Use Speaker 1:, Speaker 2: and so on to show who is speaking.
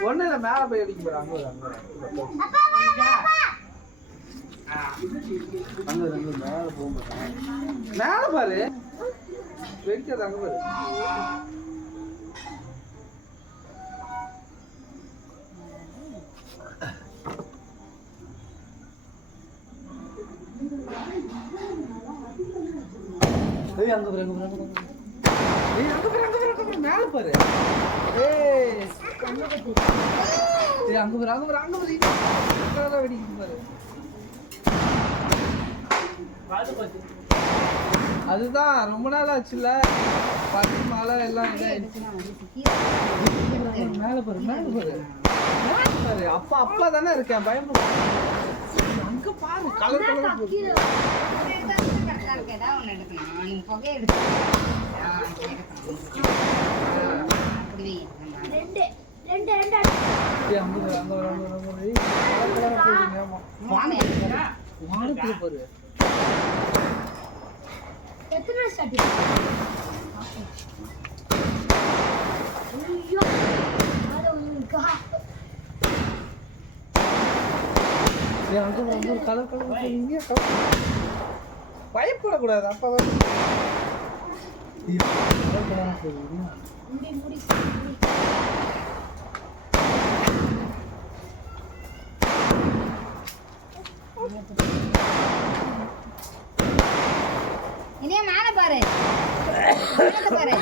Speaker 1: ஒண்ணு இல்ல மேல போய் அடிக்க வரு, மேல போக மேல பாரு. வெடிக்காது அங்க பாரு. அங்க பாரு அங்க பாரு அங்க பாரு. மேல பாரு. ஏய். அங்க பாரு அங்க பாரு அங்க பாரு அங்க வெடிக்குது பாரு அதுதான் ரொம்ப நாள் ஆச்சுல்ல பனி மழை எல்லாம் மேல பாரு மேல பாரு பாரு அப்பா அப்பா தானே இருக்கேன் பயப்பட அங்க பாரு கலர் கலர்
Speaker 2: எடுக்கணும் நீங்க
Speaker 3: ரெண்டு
Speaker 1: அங்க வானத்துல பாரு
Speaker 3: எத்தனை ஸ்டார்ட் ஐயோ அது ஒண்ணுக்கா
Speaker 1: ஏய், அங்க கலர் கலர் இங்கே கலர் பயப்படக்கூடாது அப்பா தான் ஏய், கலர் கலரா போகுது
Speaker 3: முடி முடி
Speaker 2: இனியா மேல பாரு. பாரு.